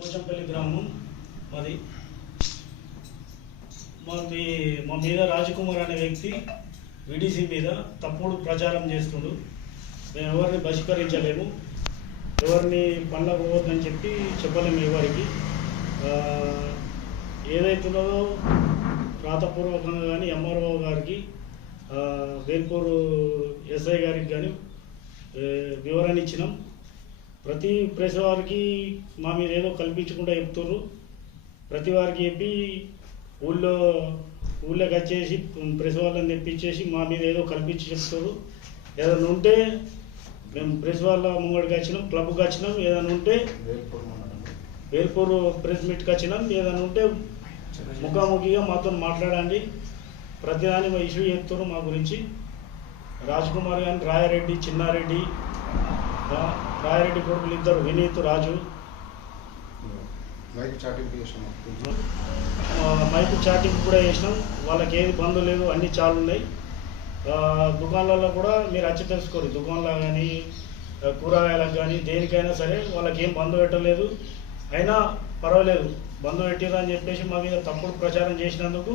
పోచంపల్లి గ్రామం మాది. మా మీద రాజకుమార్ అనే వ్యక్తి విడిసి మీద తప్పుడు ప్రచారం చేస్తుండు. మేము ఎవరిని బహిష్కరించలేము, ఎవరిని పండ్ల పోవద్దని చెప్పలేము. ఎవరికి ఏదైతున్నదో రాతపూర్వకంగా కానీ ఎంఆర్ఓ గారికి, వేల్పూరు ఎస్ఐ గారికి కానీ వివరణ ఇచ్చినాం. ప్రతి ప్రెస్ వారికి మా మీద ఏదో కల్పించకుండా చెప్తున్నారు. ప్రతి వారికి చెప్పి ఊళ్ళోకి వచ్చేసి ప్రెస్ వాళ్ళని తెప్పించేసి మా మీద ఏదో కల్పించి చెప్తారు. ఏదైనా ఉంటే మేము ప్రెస్ వాళ్ళ ముంగడికి వచ్చినాం, క్లబ్కి వచ్చినాం. ఏదైనా ఉంటే వేల్పూరు ప్రెస్ మీట్కి వచ్చినాం. ఏదైనా ఉంటే ముఖాముఖిగా మాతో మాట్లాడండి. ప్రతిదాని ఇష్యూ చెప్తారు మా గురించి. రాజ్కుమార్ కానీ, రాయారెడ్డి, చిన్నారెడ్డి, రాయారెడ్డి కొడుకులు ఇద్దరు, వినీత్, రాజు. మైక్ చాటింగ్ కూడా చేసినాం. వాళ్ళకి ఏది బంధు లేదు, అన్ని చాలా ఉన్నాయి. దుకాణాలలో కూడా మీరు వచ్చి తెలుసుకోరు. దుకాణాలు కానీ, కూరగాయలకు కానీ, దేనికైనా సరే వాళ్ళకి ఏం బంధు పెట్టలేదు. అయినా పర్వాలేదు, బంధు పెట్టిరా అని చెప్పేసి మా మీద తప్పుడు ప్రచారం చేసినందుకు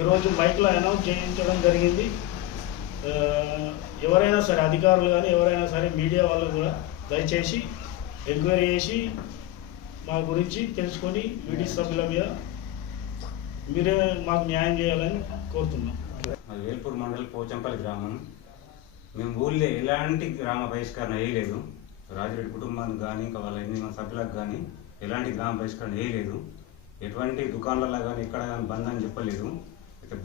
ఈరోజు మైక్లో అనౌన్స్ చేయించడం జరిగింది. ఎవరైనా సరే, అధికారులు కానీ ఎవరైనా సరే, మీడియా వాళ్ళు కూడా దయచేసి ఎంక్వైరీ చేసి మా గురించి తెలుసుకొని వీడి సభ్యుల మీద మీరే మాకు న్యాయం చేయాలని కోరుతున్నాం. వేల్పూర్ మండల్ పోచంపల్లి గ్రామం. మేము ఊళ్ళో ఎలాంటి గ్రామ బహిష్కరణ వేయలేదు. రాజిరెడ్డి కుటుంబానికి కానీ, ఇంకా వాళ్ళ 8 మంది సభ్యులకు కానీ ఎలాంటి గ్రామ బహిష్కరణ వేయలేదు. ఎటువంటి దుకాణాలలో కానీ ఎక్కడ కానీ బంద్ అని చెప్పలేదు. అయితే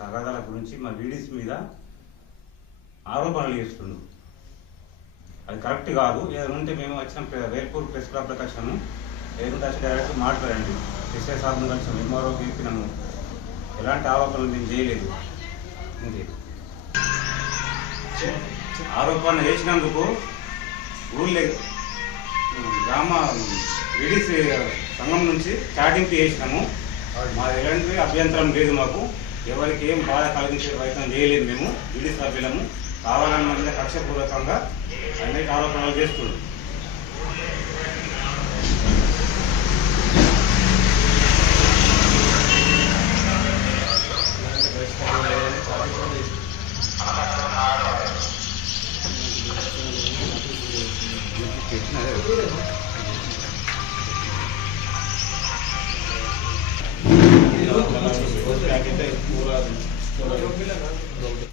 తగాదాల గురించి మా వీడియోస్ మీద ఆరోపణలు చేస్తుండు. అది కరెక్ట్ కాదు. ఏదైనా ఉంటే మేము వచ్చిన వేల్పూర్ ప్రెస్ క్లబ్ ప్రకాశము ఏదైనా డైరెక్ట్ మాట్లాడండి. ఎస్ఐ సార్ను కలిసి ఎంఆర్ఓకి చెప్పినాము. ఎలాంటి ఆరోపణలు మేము చేయలేదు. ఆరోపణ చేసినందుకు ఊళ్ళో గ్రామ వీడిస్ సంఘం నుంచి చాటింపు చేసినాము. మా ఎలాంటి అభ్యంతరం లేదు. మాకు ఎవరికి ఏం బాధ కలిగించే ప్రయత్నం చేయలేదు. మేము వీడి సభ్యులము కావాలని మంది కక్షపూర్వకంగా అనేక ఆరోపణలు చేస్తున్నాం.